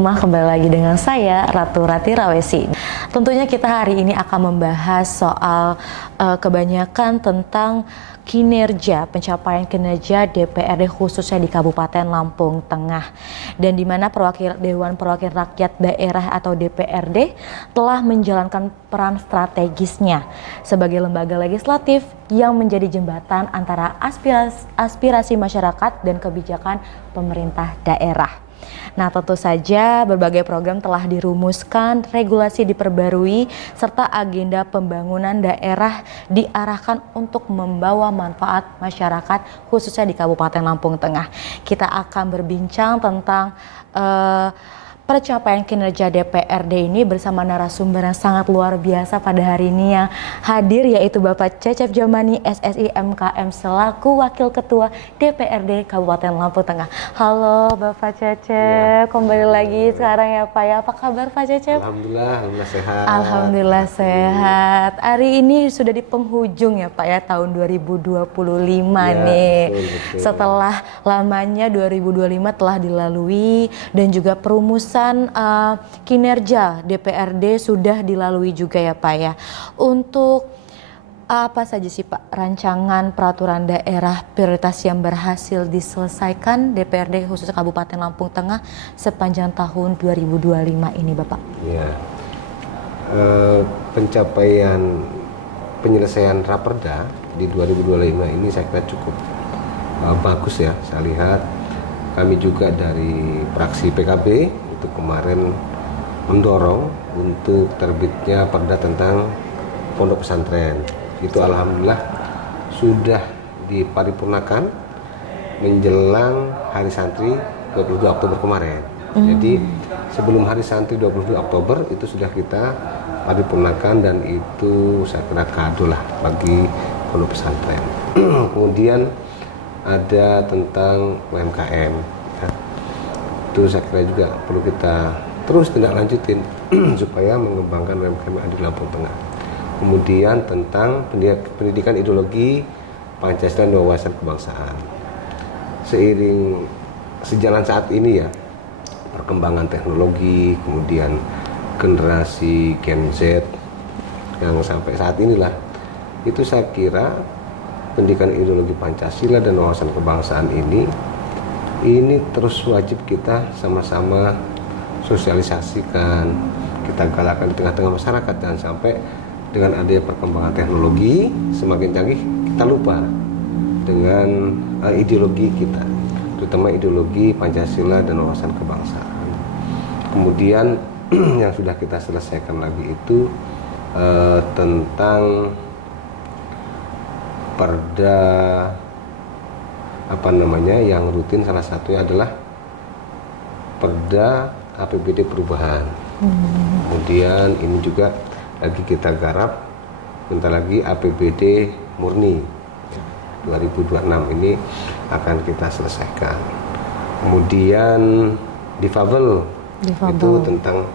Rumah, kembali lagi dengan saya Ratu Rati Rawesi. Tentunya kita hari ini akan membahas soal kebanyakan tentang pencapaian kinerja DPRD khususnya di Kabupaten Lampung Tengah, dan di mana Dewan Perwakilan Rakyat Daerah atau DPRD telah menjalankan peran strategisnya sebagai lembaga legislatif yang menjadi jembatan antara aspirasi masyarakat dan kebijakan pemerintah daerah. Nah, tentu saja berbagai program telah dirumuskan, regulasi diperbarui, serta agenda pembangunan daerah diarahkan untuk membawa manfaat masyarakat khususnya di Kabupaten Lampung Tengah. Kita akan berbincang tentang pencapaian kinerja DPRD ini bersama narasumber yang sangat luar biasa pada hari ini yang hadir, yaitu Bapak Cecep Jamani SSI MKM selaku Wakil Ketua DPRD Kabupaten Lampung Tengah. Halo Bapak Cecep, kembali lagi sekarang ya Pak ya. Apa kabar Pak Cecep? Alhamdulillah sehat. Alhamdulillah sehat. Hari ini sudah di penghujung ya Pak ya, tahun 2025 nih. Betul. Setelah lamanya 2025 telah dilalui dan juga perumusan kinerja DPRD sudah dilalui juga ya Pak ya. Untuk apa saja sih Pak rancangan peraturan daerah prioritas yang berhasil diselesaikan DPRD khususnya Kabupaten Lampung Tengah sepanjang tahun 2025 ini Bapak? Ya, penyelesaian Raperda di 2025 ini saya kira cukup bagus ya. Saya lihat kami juga dari fraksi PKB itu kemarin mendorong untuk terbitnya perda tentang pondok pesantren. Itu alhamdulillah sudah diparipurnakan menjelang Hari Santri 22 Oktober kemarin. Jadi sebelum Hari Santri 22 Oktober itu sudah kita paripurnakan, dan itu saya kira kado lah bagi pondok pesantren. Kemudian ada tentang UMKM ya. Itu saya kira juga perlu kita terus tindak lanjutin supaya mengembangkan UMKM di Lampung Tengah. Kemudian tentang pendidikan ideologi Pancasila dan wawasan kebangsaan. Sejalan saat ini ya, perkembangan teknologi, kemudian generasi Gen Z yang sampai saat inilah, itu saya kira pendidikan ideologi Pancasila dan wawasan kebangsaan ini terus wajib kita sama-sama sosialisasikan, kita galakkan di tengah-tengah masyarakat. Dan sampai dengan adanya perkembangan teknologi semakin canggih, kita lupa dengan ideologi kita, terutama ideologi Pancasila dan wawasan kebangsaan. Kemudian yang sudah kita selesaikan lagi itu tentang perda yang rutin, salah satunya adalah perda APBD perubahan. Kemudian ini juga lagi kita garap, bentar lagi APBD murni 2026 ini akan kita selesaikan. Kemudian difabel. Itu tentang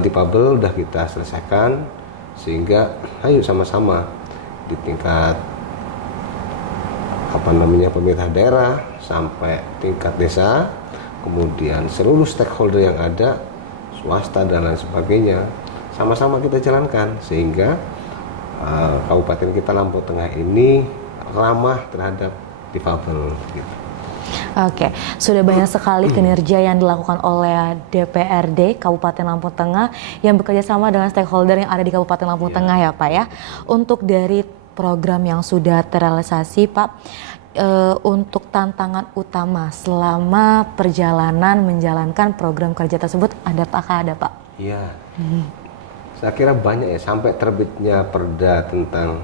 difabel udah kita selesaikan, sehingga ayo sama-sama di tingkat pemerintah daerah sampai tingkat desa, kemudian seluruh stakeholder yang ada, swasta dan lain sebagainya, sama-sama kita jalankan sehingga kabupaten kita Lampung Tengah ini ramah terhadap difabel gitu. Oke, sudah banyak sekali kinerja yang dilakukan oleh DPRD Kabupaten Lampung Tengah yang bekerja sama dengan stakeholder yang ada di Kabupaten Lampung Tengah ya Pak ya. Untuk dari program yang sudah terrealisasi Pak, untuk tantangan utama selama perjalanan menjalankan program kerja tersebut apakah ada Pak? Iya, saya kira banyak ya, sampai terbitnya perda tentang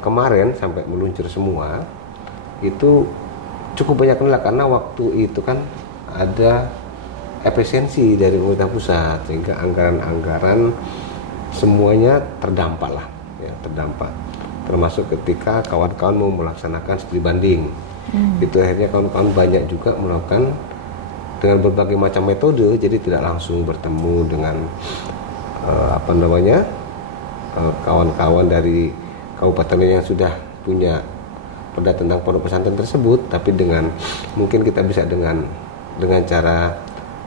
kemarin sampai meluncur semua, itu cukup banyak kendala karena waktu itu kan ada efisiensi dari pemerintah pusat, sehingga anggaran-anggaran semuanya terdampak lah ya, termasuk ketika kawan-kawan mau melaksanakan studi banding. Itu akhirnya kawan-kawan banyak juga melakukan dengan berbagai macam metode, jadi tidak langsung bertemu dengan kawan-kawan dari kabupaten yang sudah punya perda tentang pondok pesantren tersebut, tapi dengan mungkin kita bisa dengan cara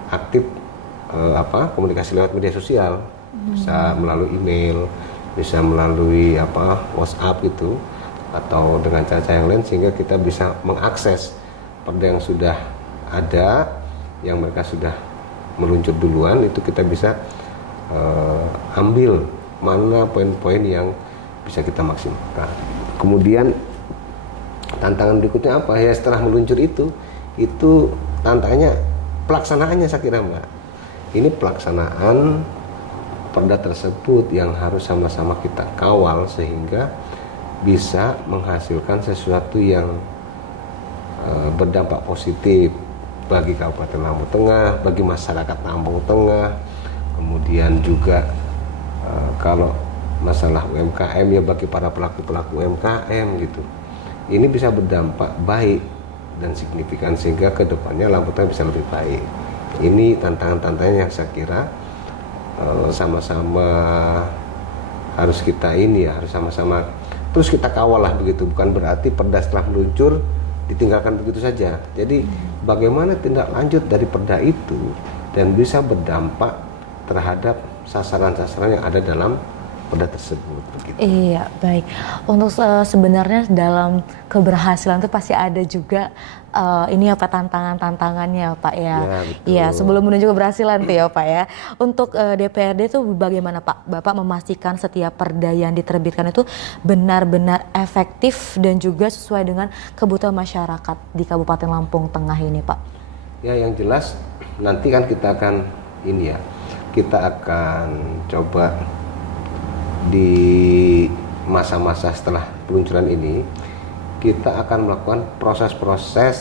aktif komunikasi lewat media sosial, bisa melalui email, bisa melalui WhatsApp gitu, atau dengan cara yang lain, sehingga kita bisa mengakses perda yang sudah ada, yang mereka sudah meluncur duluan, itu kita bisa ambil mana poin-poin yang bisa kita maksimalkan. Kemudian tantangan berikutnya apa ya, setelah meluncur itu tantangannya pelaksanaannya, saya kira Mbak. Ini pelaksanaan perda tersebut yang harus sama-sama kita kawal sehingga bisa menghasilkan sesuatu yang berdampak positif bagi Kabupaten Lampung Tengah, bagi masyarakat Lampung Tengah. Kemudian juga kalau masalah UMKM ya, bagi para pelaku-pelaku UMKM gitu. Ini bisa berdampak baik dan signifikan sehingga kedepannya Lampung Tengah bisa lebih baik. Ini tantangan-tantangan yang saya kira sama-sama harus kita harus sama-sama terus kita kawal lah begitu. Bukan berarti perda setelah meluncur ditinggalkan begitu saja. Jadi bagaimana tindak lanjut dari perda itu dan bisa berdampak terhadap sasaran-sasaran yang ada dalam perda tersebut begitu. Iya, baik. Untuk sebenarnya dalam keberhasilan itu pasti ada juga tantangan-tantangannya Pak ya. Iya, sebelum menuju keberhasilan tuh ya Pak ya. Untuk DPRD itu bagaimana Pak? Bapak memastikan setiap perda yang diterbitkan itu benar-benar efektif dan juga sesuai dengan kebutuhan masyarakat di Kabupaten Lampung Tengah ini Pak. Ya, yang jelas nanti kan kita akan kita akan coba di masa-masa setelah peluncuran ini kita akan melakukan proses-proses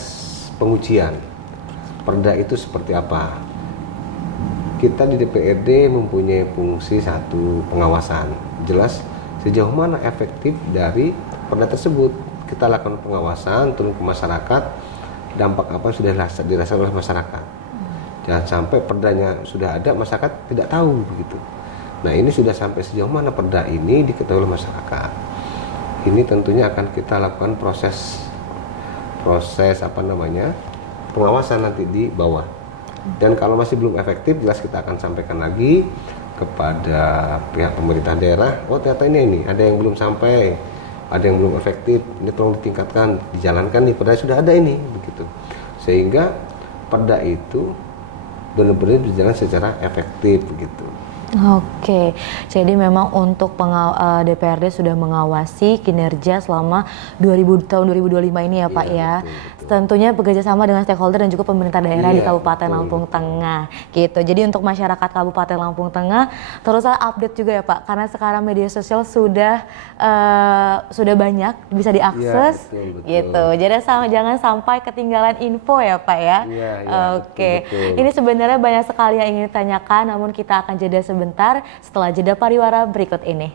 pengujian perda itu seperti apa. Kita di DPRD mempunyai fungsi satu, pengawasan. Jelas sejauh mana efektif dari perda tersebut. Kita lakukan pengawasan, turun ke masyarakat, dampak apa yang sudah dirasakan oleh masyarakat. Jangan sampai perdanya sudah ada, masyarakat tidak tahu begitu. Nah, ini sudah sampai sejauh mana perda ini diketahui oleh masyarakat. Ini tentunya akan kita lakukan proses pengawasan nanti di bawah. Dan kalau masih belum efektif, jelas kita akan sampaikan lagi kepada pihak pemerintah daerah. Oh, ternyata ini ada yang belum sampai, ada yang belum efektif. Ini tolong ditingkatkan, dijalankan nih, perda sudah ada ini begitu. Sehingga perda itu benar-benar berjalan secara efektif begitu. Oke, jadi memang untuk DPRD sudah mengawasi kinerja selama tahun 2025 ini ya Pak ya. Betul. Tentunya bekerja sama dengan stakeholder dan juga pemerintah daerah di Kabupaten betul. Lampung Tengah gitu. Jadi untuk masyarakat Kabupaten Lampung Tengah terus update juga ya Pak, karena sekarang media sosial sudah banyak bisa diakses betul. gitu. Jadi jangan sampai ketinggalan info ya Pak ya. Oke, betul. Ini sebenarnya banyak sekali yang ingin ditanyakan, namun kita akan jeda sebentar setelah jeda pariwara berikut ini.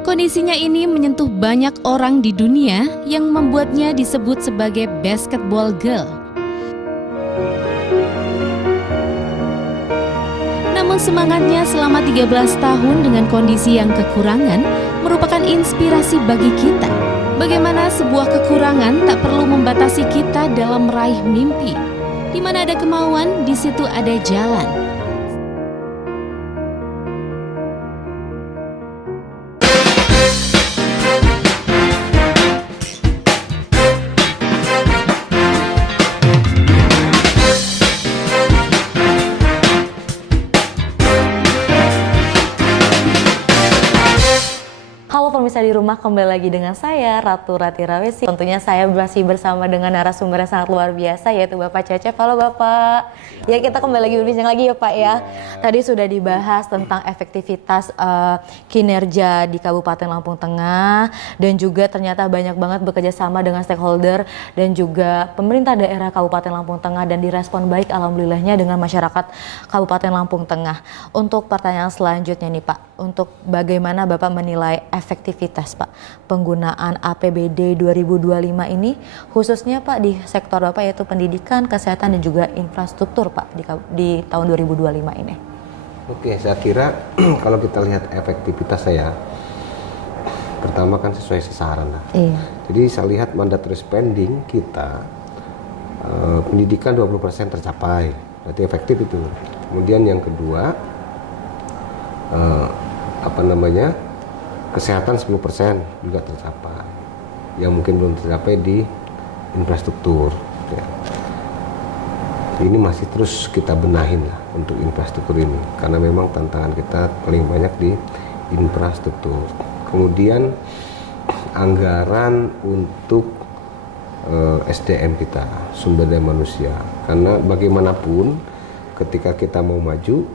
Kondisinya ini menyentuh banyak orang di dunia yang membuatnya disebut sebagai basketball girl. Namun semangatnya selama 13 tahun dengan kondisi yang kekurangan merupakan inspirasi bagi kita. Bagaimana sebuah kekurangan tak perlu membatasi kita dalam meraih mimpi. Di mana ada kemauan, di situ ada jalan. Pemirsa di rumah, kembali lagi dengan saya Ratu Rati Rawesi. Tentunya saya masih bersama dengan narasumber yang sangat luar biasa, yaitu Bapak Cecep. Halo Bapak. Ya, kita kembali lagi berbincang lagi ya Pak ya. Tadi sudah dibahas tentang efektivitas kinerja di Kabupaten Lampung Tengah, dan juga ternyata banyak banget bekerja sama dengan stakeholder dan juga pemerintah daerah Kabupaten Lampung Tengah, dan direspon baik alhamdulillahnya dengan masyarakat Kabupaten Lampung Tengah. Untuk pertanyaan selanjutnya nih Pak, untuk bagaimana Bapak menilai efektivitas efektivitas Pak penggunaan APBD 2025 ini khususnya Pak di sektor Bapak yaitu pendidikan, kesehatan dan juga infrastruktur Pak di tahun 2025 ini? Oke, saya kira kalau kita lihat efektivitas saya, pertama kan sesuai sasaran lah. Iya. Jadi saya lihat mandatory spending kita pendidikan 20% tercapai, berarti efektif itu. Kemudian yang kedua kesehatan 10% juga tercapai. Yang mungkin belum tercapai di infrastruktur. Ya. Ini masih terus kita benahin lah untuk infrastruktur ini, karena memang tantangan kita paling banyak di infrastruktur. Kemudian anggaran untuk SDM kita, sumber daya manusia, karena bagaimanapun ketika kita mau maju,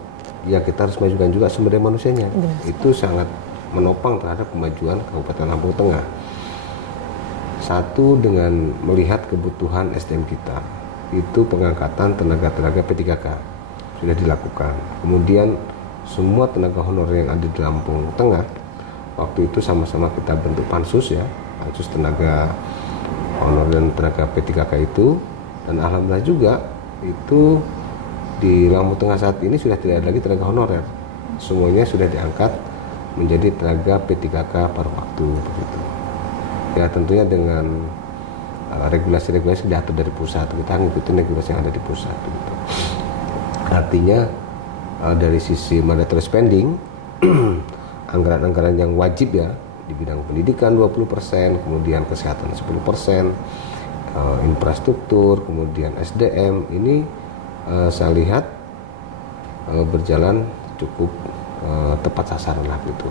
ya kita harus majukan juga sumber daya manusianya. Itu sangat menopang terhadap kemajuan Kabupaten Lampung Tengah. Satu, dengan melihat kebutuhan SDM kita, itu pengangkatan tenaga-tenaga P3K sudah dilakukan. Kemudian semua tenaga honorer yang ada di Lampung Tengah, waktu itu sama-sama kita bentuk pansus ya, pansus tenaga honor dan tenaga P3K itu, dan alhamdulillah juga itu di Lampung Tengah saat ini sudah tidak ada lagi tenaga honorer, semuanya sudah diangkat menjadi tenaga P3K paruh waktu begitu. Ya tentunya dengan regulasi-regulasi diatur dari pusat, kita ngikutin regulasi yang ada di pusat begitu. Artinya dari sisi mandatory spending anggaran-anggaran yang wajib ya di bidang pendidikan 20%, kemudian kesehatan 10%, infrastruktur, kemudian SDM ini saya lihat berjalan cukup tepat sasaran lah gitu.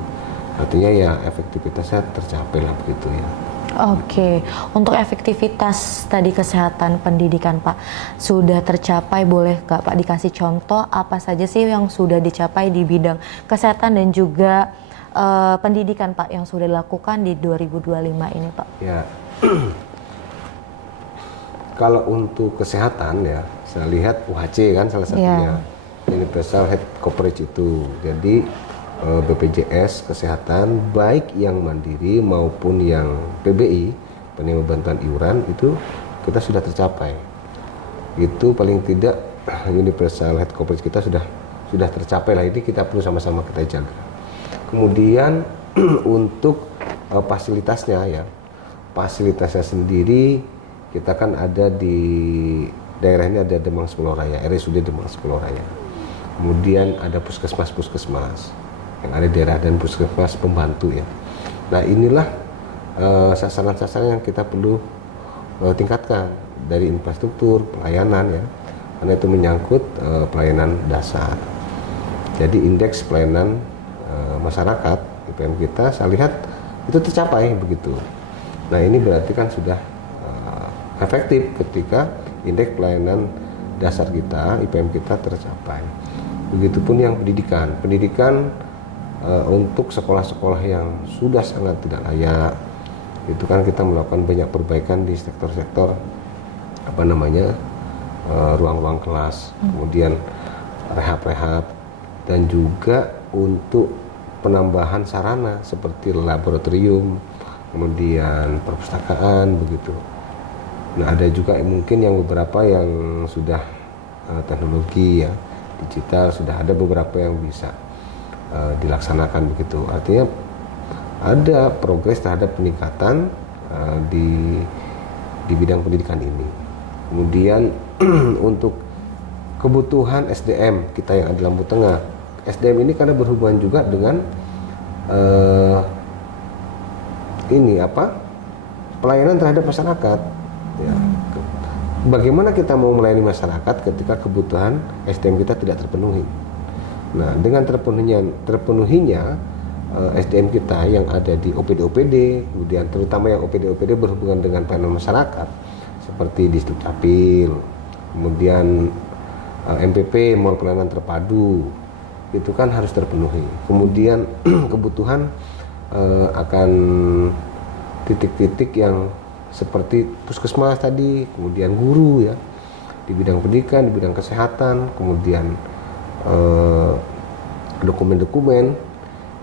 Artinya ya efektivitasnya tercapai lah begitu ya. Oke, untuk efektivitas tadi kesehatan pendidikan Pak sudah tercapai, boleh nggak Pak dikasih contoh apa saja sih yang sudah dicapai di bidang kesehatan dan juga pendidikan Pak yang sudah dilakukan di 2025 ini Pak? Ya, kalau untuk kesehatan ya saya lihat UHC kan salah satunya, Universal Health Coverage itu. Jadi BPJS Kesehatan baik yang mandiri maupun yang PBI, penerima bantuan iuran, itu kita sudah tercapai. Itu paling tidak Universal Health Coverage kita sudah tercapai lah, ini kita perlu sama-sama kita jaga. Kemudian untuk fasilitasnya ya, fasilitasnya sendiri kita kan ada di daerah ini ada Demang Sepuluh Raya, RSUD Demang Sepuluh Raya. Kemudian ada puskesmas yang ada di daerah dan puskesmas pembantu ya. Nah inilah sasaran-sasaran yang kita perlu tingkatkan dari infrastruktur, pelayanan ya, karena itu menyangkut pelayanan dasar. Jadi indeks pelayanan masyarakat IPM kita saya lihat itu tercapai begitu. Nah ini berarti kan sudah efektif ketika indeks pelayanan dasar kita IPM kita tercapai. Begitupun yang pendidikan untuk sekolah-sekolah yang sudah sangat tidak layak, itu kan kita melakukan banyak perbaikan di sektor-sektor ruang-ruang kelas, kemudian rehab-rehab, dan juga untuk penambahan sarana seperti laboratorium, kemudian perpustakaan begitu. Nah ada juga mungkin yang beberapa yang sudah teknologi ya digital, sudah ada beberapa yang bisa dilaksanakan begitu. Artinya ada progres terhadap peningkatan di bidang pendidikan ini. Kemudian untuk kebutuhan SDM kita yang ada di Lampung Tengah, SDM ini karena berhubungan juga dengan pelayanan terhadap masyarakat ya. Bagaimana kita mau melayani masyarakat ketika kebutuhan SDM kita tidak terpenuhi? Nah, dengan terpenuhinya SDM kita yang ada di OPD-OPD, kemudian terutama yang OPD-OPD berhubungan dengan pelayanan masyarakat, seperti di Dukcapil, kemudian MPP, Mall Pelayanan Terpadu, itu kan harus terpenuhi. Kemudian kebutuhan akan titik-titik yang seperti puskesmas tadi, kemudian guru ya, di bidang pendidikan, di bidang kesehatan, kemudian dokumen-dokumen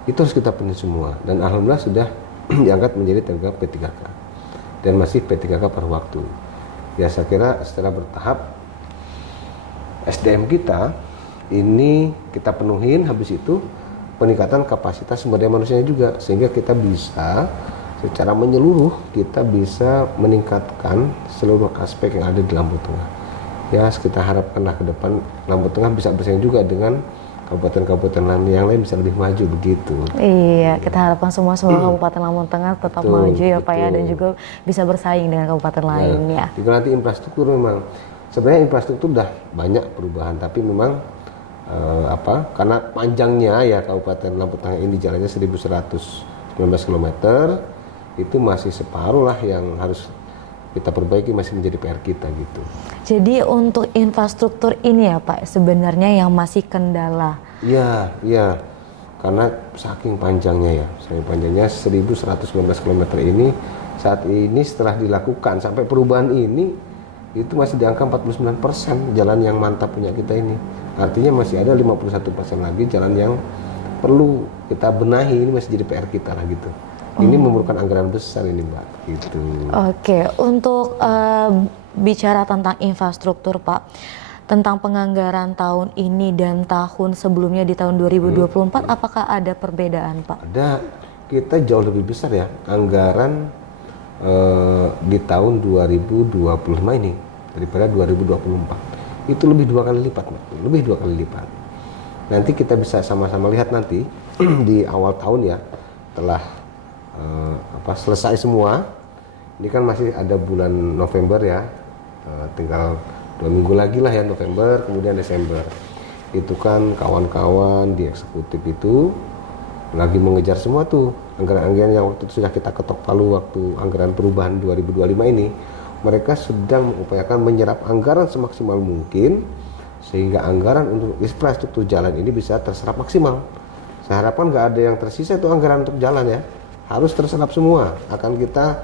itu harus kita penuhi semua. Dan alhamdulillah sudah diangkat menjadi tenaga P3K dan masih P3K per waktu. Ya saya kira setelah bertahap SDM kita ini kita penuhin, habis itu peningkatan kapasitas sumber daya manusianya juga, sehingga kita bisa secara menyeluruh kita bisa meningkatkan seluruh aspek yang ada di Lampung Tengah. Ya kita harapkanlah ke depan Lampung Tengah bisa bersaing juga dengan kabupaten-kabupaten lain yang lain bisa lebih maju begitu. Iya, kita harapkan semua kabupaten Lampung Tengah tetap Betul, maju ya Pak ya, betul. dan juga bisa bersaing dengan kabupaten lain ya. Juga nanti infrastruktur memang sebenarnya infrastruktur udah banyak perubahan, tapi memang karena panjangnya ya Kabupaten Lampung Tengah ini jalannya 1119 km, itu masih separuh lah yang harus kita perbaiki, masih menjadi PR kita gitu. Jadi untuk infrastruktur ini ya Pak, sebenarnya yang masih kendala. Iya, karena saking panjangnya 1119 km ini saat ini setelah dilakukan sampai perubahan ini itu masih di angka 49% jalan yang mantap punya kita ini. Artinya masih ada 51% lagi jalan yang perlu kita benahi, ini masih jadi PR kita lah gitu. Ini memerlukan anggaran besar ini Mbak gitu. Oke, untuk bicara tentang infrastruktur Pak, tentang penganggaran tahun ini dan tahun sebelumnya di tahun 2024, apakah ada perbedaan Pak? Ada, kita jauh lebih besar ya anggaran di tahun 2025 ini daripada 2024. Itu lebih 2 kali lipat Mbak, lebih 2 kali lipat. Nanti kita bisa sama-sama lihat nanti di awal tahun ya, telah selesai semua. Ini kan masih ada bulan November ya, tinggal 2 minggu lagi lah ya, November kemudian Desember. Itu kan kawan-kawan di eksekutif itu lagi mengejar semua tuh anggaran-anggaran yang waktu itu sudah kita ketok palu waktu anggaran perubahan 2025 ini. Mereka sedang mengupayakan menyerap anggaran semaksimal mungkin sehingga anggaran untuk infrastruktur jalan ini bisa terserap maksimal. Saya harapkan nggak ada yang tersisa itu anggaran untuk jalan ya, harus terserap semua. Akan kita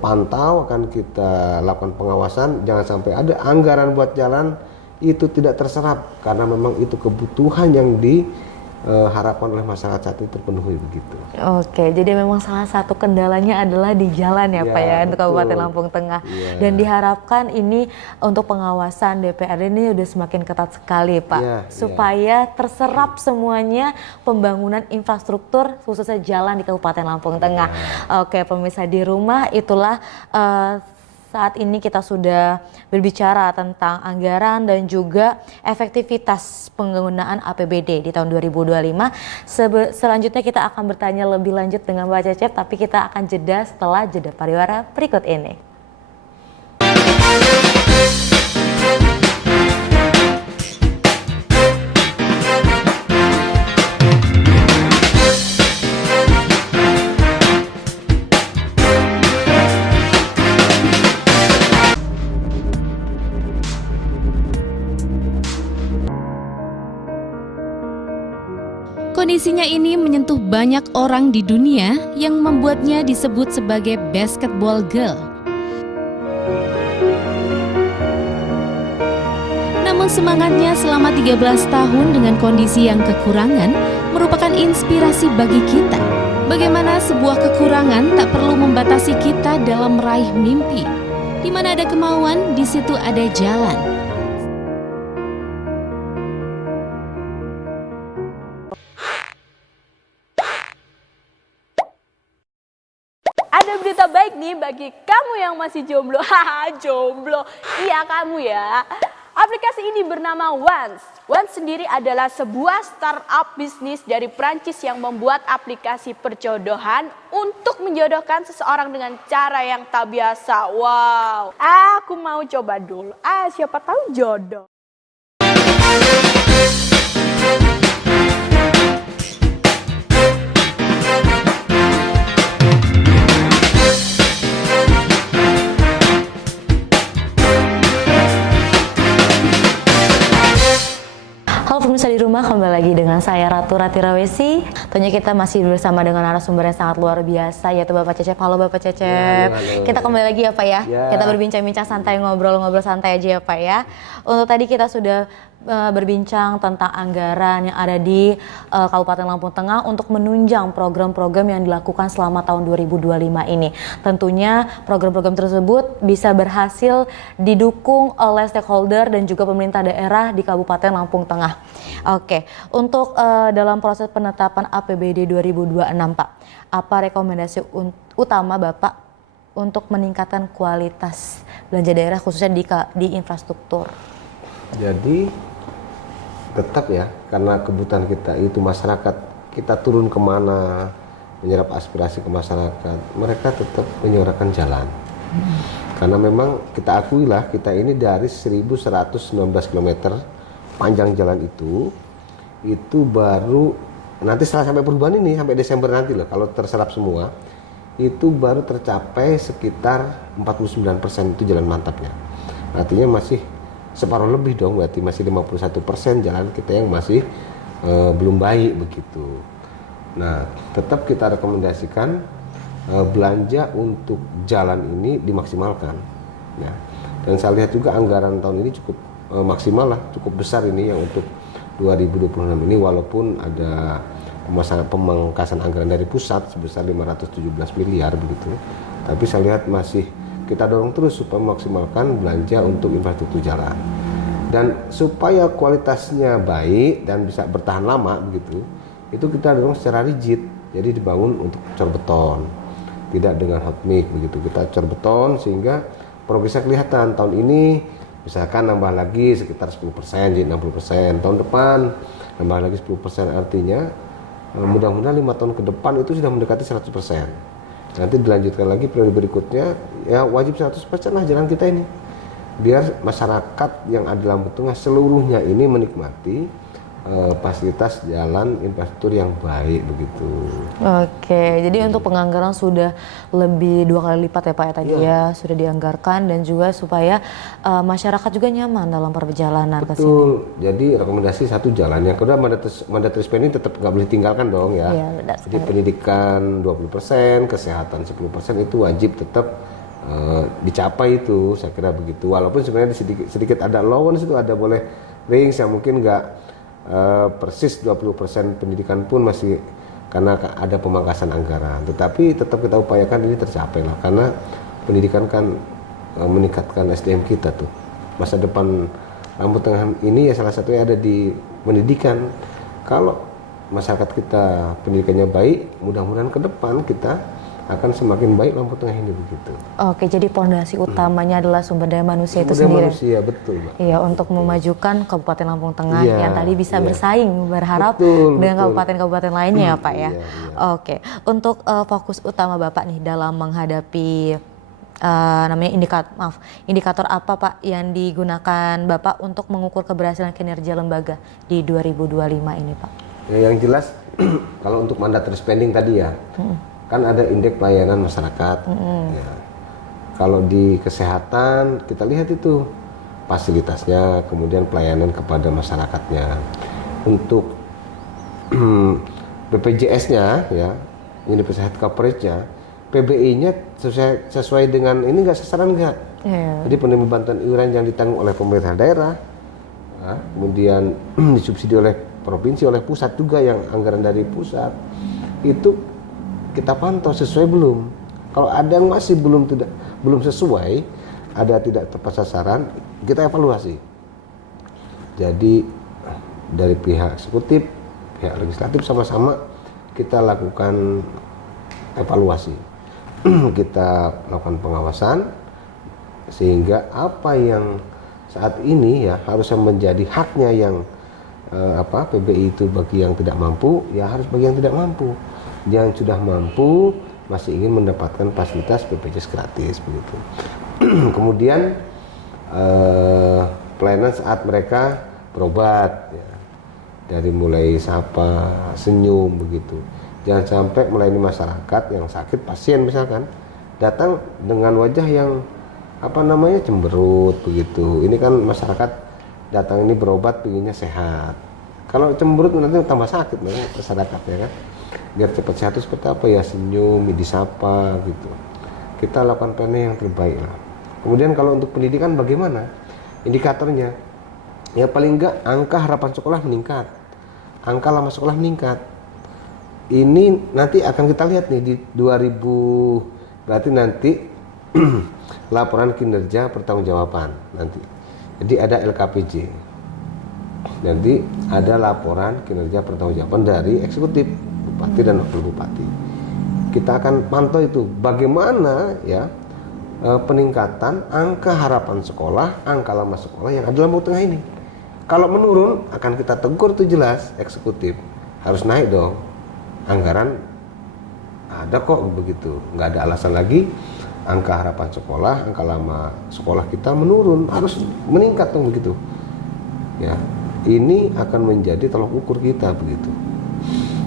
pantau, akan kita lakukan pengawasan, jangan sampai ada anggaran buat jalan itu tidak terserap karena memang itu kebutuhan yang diharapkan oleh masyarakat saat ini terpenuhi begitu. Oke, jadi memang salah satu kendalanya adalah di jalan ya Pak ya, untuk Kabupaten Lampung Tengah. Dan diharapkan ini untuk pengawasan DPRD ini udah semakin ketat sekali Pak, supaya terserap semuanya pembangunan infrastruktur khususnya jalan di Kabupaten Lampung Tengah. Oke, pemirsa di rumah, itulah saat ini kita sudah berbicara tentang anggaran dan juga efektivitas penggunaan APBD di tahun 2025. Selanjutnya kita akan bertanya lebih lanjut dengan Mbak Cecep, tapi kita akan jeda setelah jeda pariwara berikut ini. Kondisinya ini menyentuh banyak orang di dunia yang membuatnya disebut sebagai basketball girl. Namun semangatnya selama 13 tahun dengan kondisi yang kekurangan merupakan inspirasi bagi kita. Bagaimana sebuah kekurangan tak perlu membatasi kita dalam meraih mimpi. Di mana ada kemauan, di situ ada jalan. Ada berita baik nih bagi kamu yang masih jomblo. Haha, jomblo. Iya kamu ya. Aplikasi ini bernama Once. Once sendiri adalah sebuah startup bisnis dari Prancis yang membuat aplikasi perjodohan untuk menjodohkan seseorang dengan cara yang tak biasa. Wow. Aku mau coba dulu. Siapa tahu jodoh. Halo pemirsa di rumah, kembali lagi dengan saya Ratu Ratirawesi. Tentunya kita masih bersama dengan narasumber yang sangat luar biasa, yaitu Bapak Cecep. Halo Bapak Cecep. Halo. Kita kembali lagi ya Pak ya. Ya. Kita berbincang-bincang santai, ngobrol-ngobrol santai aja ya Pak ya. Untuk tadi kita sudah berbincang tentang anggaran yang ada di Kabupaten Lampung Tengah untuk menunjang program-program yang dilakukan selama tahun 2025 ini. Tentunya program-program tersebut bisa berhasil didukung oleh stakeholder dan juga pemerintah daerah di Kabupaten Lampung Tengah. Oke, untuk dalam proses penetapan APBD 2026 Pak, apa rekomendasi utama Bapak untuk meningkatkan kualitas belanja daerah khususnya di infrastruktur? Jadi tetap ya, karena kebutuhan kita itu masyarakat, kita turun kemana, menyerap aspirasi ke masyarakat, mereka tetap menyuarakan jalan. Karena memang kita akuilah, kita ini dari 1119 km panjang jalan itu baru nanti setelah sampai perubahan ini, sampai Desember nanti loh, kalau terserap semua, itu baru tercapai sekitar 49% itu jalan mantapnya. Artinya masih separuh lebih dong, berarti masih 51% jalan kita yang masih belum baik begitu. Nah, tetap kita rekomendasikan belanja untuk jalan ini dimaksimalkan. Ya. Dan saya lihat juga anggaran tahun ini cukup maksimal lah, cukup besar ini yang untuk 2026 ini, walaupun ada pemangkasan anggaran dari pusat sebesar 517 miliar begitu. Tapi saya lihat masih kita dorong terus supaya memaksimalkan belanja untuk infrastruktur jalan, dan supaya kualitasnya baik dan bisa bertahan lama begitu, itu kita dorong secara rigid. Jadi dibangun untuk cor beton, tidak dengan hot mix begitu. Kita cor beton sehingga progresnya kelihatan. Tahun ini misalkan nambah lagi sekitar 10%, jadi 60%. Tahun depan nambah lagi 10%, artinya mudah-mudahan 5 tahun ke depan itu sudah mendekati 100%. Nanti dilanjutkan lagi periode berikutnya, ya wajib 100% lah jalan kita ini. Biar masyarakat yang ada di Lampung Tengah seluruhnya ini menikmati fasilitas jalan infrastruktur yang baik begitu. Oke, jadi untuk penganggaran sudah lebih 2 kali lipat ya Pak ya tadi ya, sudah dianggarkan, dan juga supaya masyarakat juga nyaman dalam perjalanan ke sini. Betul, jadi rekomendasi satu jalan. Yang kedua, mandatory spending tetap nggak boleh tinggalkan dong ya. Jadi pendidikan 20%, kesehatan 10% itu wajib tetap dicapai itu, saya kira begitu. Walaupun sebenarnya sedikit ada allowance, itu ada boleh range yang mungkin nggak persis 20% pendidikan pun masih, karena ada pemangkasan anggaran. Tetapi tetap kita upayakan ini tercapai lah, karena pendidikan kan meningkatkan SDM kita tuh. Masa depan Lampung Tengah ini ya salah satunya ada di pendidikan. Kalau masyarakat kita pendidikannya baik, mudah-mudahan ke depan kita akan semakin baik Lampung Tengah ini begitu. Oke, jadi pondasi utamanya adalah sumber daya manusia itu Sumber sendiri. manusia, betul, Mbak. Iya, untuk memajukan Kabupaten Lampung Tengah Iya, yang tadi bisa iya. bersaing, berharap dengan kabupaten-kabupaten lainnya ya Pak ya. Oke, untuk fokus utama Bapak nih dalam menghadapi namanya indikator apa Pak yang digunakan Bapak untuk mengukur keberhasilan kinerja lembaga di 2025 ini Pak? Ya, yang jelas kalau untuk mandatory spending tadi ya, kan ada indeks pelayanan masyarakat. Ya. Kalau di kesehatan kita lihat itu fasilitasnya, kemudian pelayanan kepada masyarakatnya. Untuk BPJS-nya ya, Universal Health Coverage-nya, PBI-nya sesuai dengan ini nggak sasaran nggak. Jadi penerima bantuan iuran yang ditanggung oleh pemerintah daerah, ya, kemudian disubsidi oleh provinsi, oleh pusat juga yang anggaran dari pusat, itu kita pantau sesuai belum. Kalau ada yang masih belum sesuai, ada tidak tepat sasaran, kita evaluasi. Jadi dari pihak eksekutif, pihak legislatif sama-sama kita lakukan evaluasi. Kita lakukan pengawasan sehingga apa yang saat ini ya harusnya menjadi haknya yang PBI itu bagi yang tidak mampu, ya harus bagi yang tidak mampu. Yang sudah mampu masih ingin mendapatkan fasilitas BPJS gratis begitu. Kemudian pelayanan saat mereka berobat ya, dari mulai sapa, senyum begitu. Jangan sampai melayani masyarakat yang sakit, pasien misalkan datang dengan wajah yang cemberut begitu. Ini kan masyarakat datang ini berobat pengennya sehat. Kalau cemberut nanti tambah sakit masyarakatnya kan. Biar cepat sehat itu seperti apa ya, senyum, disapa gitu. Kita lakukan planning yang terbaik lah. Kemudian kalau untuk pendidikan bagaimana indikatornya? ya paling enggak angka harapan sekolah meningkat, angka lama sekolah meningkat. Ini nanti akan kita lihat nih di 2000, berarti nanti laporan kinerja pertanggungjawaban nanti. Jadi ada LKPJ, nanti ada laporan kinerja pertanggungjawaban dari eksekutif, bupati dan wakil bupati. Kita akan pantau itu bagaimana ya peningkatan angka harapan sekolah, angka lama sekolah yang ada Lampung Tengah ini. Kalau menurun akan kita tegur tuh jelas, eksekutif harus naik dong. Anggaran ada kok begitu, nggak ada alasan lagi angka harapan sekolah, angka lama sekolah kita menurun, harus meningkat dong begitu. Ya, ini akan menjadi tolok ukur kita begitu.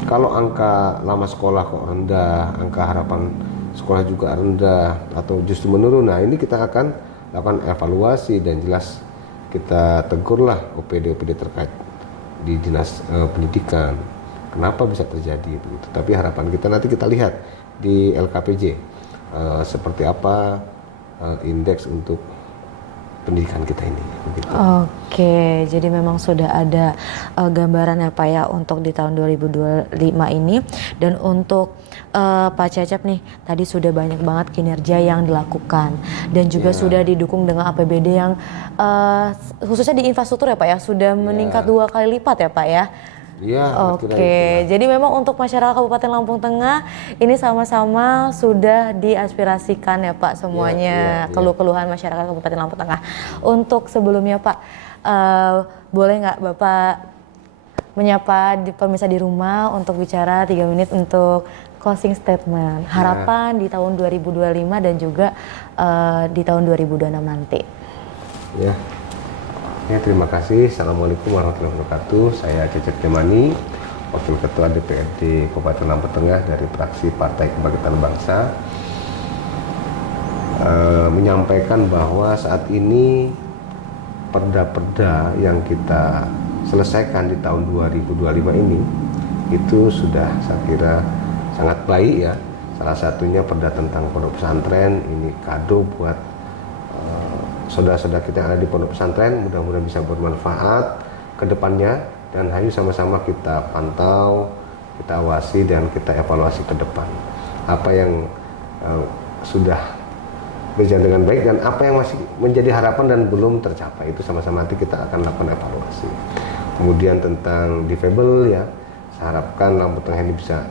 Kalau angka lama sekolah kok rendah, angka harapan sekolah juga rendah atau justru menurun, nah ini kita akan lakukan evaluasi dan jelas kita tegurlah OPD terkait di dinas pendidikan. Kenapa bisa terjadi begitu? Tapi harapan kita nanti kita lihat di LKPJ seperti apa indeks untuk pendidikan kita ini. Begitu. Oke, jadi memang sudah ada gambaran ya Pak ya untuk di tahun 2025 ini. Dan untuk Pak Cecep nih, tadi sudah banyak banget kinerja yang dilakukan dan juga sudah didukung dengan APBD yang khususnya di infrastruktur ya Pak ya, sudah meningkat 2 kali lipat ya Pak ya. Ya, oke, jadi memang untuk masyarakat Kabupaten Lampung Tengah ini sama-sama sudah diaspirasikan ya Pak semuanya, keluh-keluhan masyarakat Kabupaten Lampung Tengah. Untuk sebelumnya Pak, boleh nggak Bapak menyapa pemirsa di rumah untuk bicara 3 menit untuk closing statement, harapan di tahun 2025 dan juga di tahun 2026 nanti. Ya, terima kasih. Assalamualaikum warahmatullahi wabarakatuh. Saya Cecep Temani, Wakil Ketua DPRD Kabupaten Lampung Tengah dari fraksi Partai Kebangkitan Bangsa, menyampaikan bahwa saat ini perda-perda yang kita selesaikan di tahun 2025 ini itu sudah saya kira sangat baik ya. Salah satunya perda tentang pondok pesantren, ini kado buat saudara-saudara kita yang ada di pondok pesantren, mudah-mudahan bisa bermanfaat ke depannya, dan ayo sama-sama kita pantau, kita awasi dan kita evaluasi ke depan apa yang sudah berjalan dengan baik dan apa yang masih menjadi harapan dan belum tercapai, itu sama-sama nanti kita akan lakukan evaluasi. Kemudian tentang difabel ya, saya harapkan Lampung Tengah ini bisa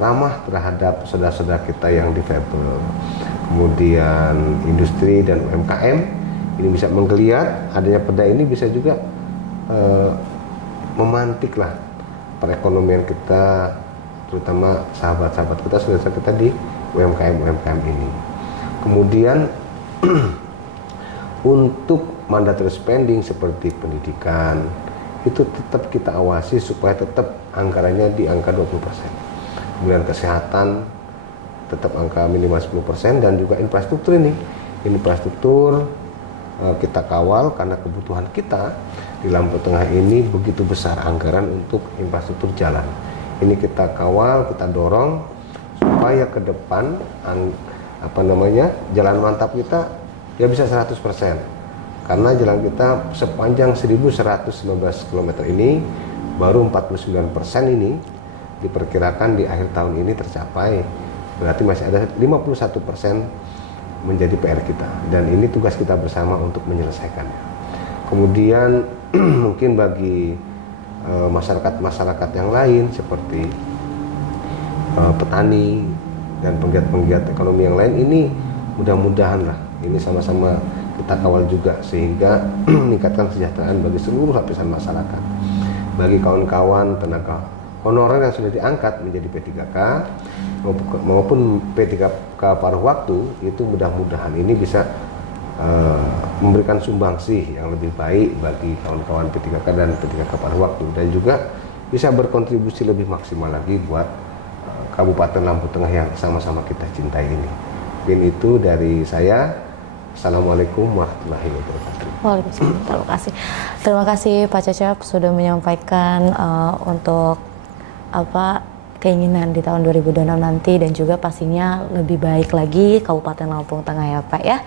ramah terhadap saudara-saudara kita yang difabel. Kemudian industri dan UMKM ini bisa menggeliat, adanya perda ini bisa juga memantiklah perekonomian kita, terutama sahabat-sahabat kita, saudara kita di UMKM ini. Kemudian untuk mandatory spending seperti pendidikan itu tetap kita awasi supaya tetap anggarannya di angka 20%. Kemudian kesehatan tetap angka minimal 10%, dan juga infrastruktur infrastruktur kita kawal karena kebutuhan kita di Lampung Tengah ini begitu besar anggaran untuk infrastruktur jalan. Ini kita kawal, kita dorong supaya ke depan jalan mantap kita ya bisa 100%. Karena jalan kita sepanjang 1119 km ini baru 49% ini diperkirakan di akhir tahun ini tercapai. Berarti masih ada 51% menjadi PR kita, dan ini tugas kita bersama untuk menyelesaikannya. Kemudian mungkin bagi masyarakat yang lain seperti petani dan penggiat-penggiat ekonomi yang lain, ini mudah-mudahan lah ini sama-sama kita kawal juga sehingga meningkatkan kesejahteraan bagi seluruh lapisan masyarakat. Bagi kawan-kawan tenaga honorer yang sudah diangkat menjadi P3K maupun P3K paruh waktu, itu mudah-mudahan ini bisa memberikan sumbangsih yang lebih baik bagi kawan-kawan P3K dan P3K paruh waktu, dan juga bisa berkontribusi lebih maksimal lagi buat Kabupaten Lampung Tengah yang sama-sama kita cintai ini. Mungkin itu dari saya. Assalamualaikum warahmatullahi wabarakatuh. Waalaikumsalam. Terima kasih Pak Cecep sudah menyampaikan untuk keinginan di tahun 2026 nanti, dan juga pastinya lebih baik lagi Kabupaten Lampung Tengah ya Pak ya.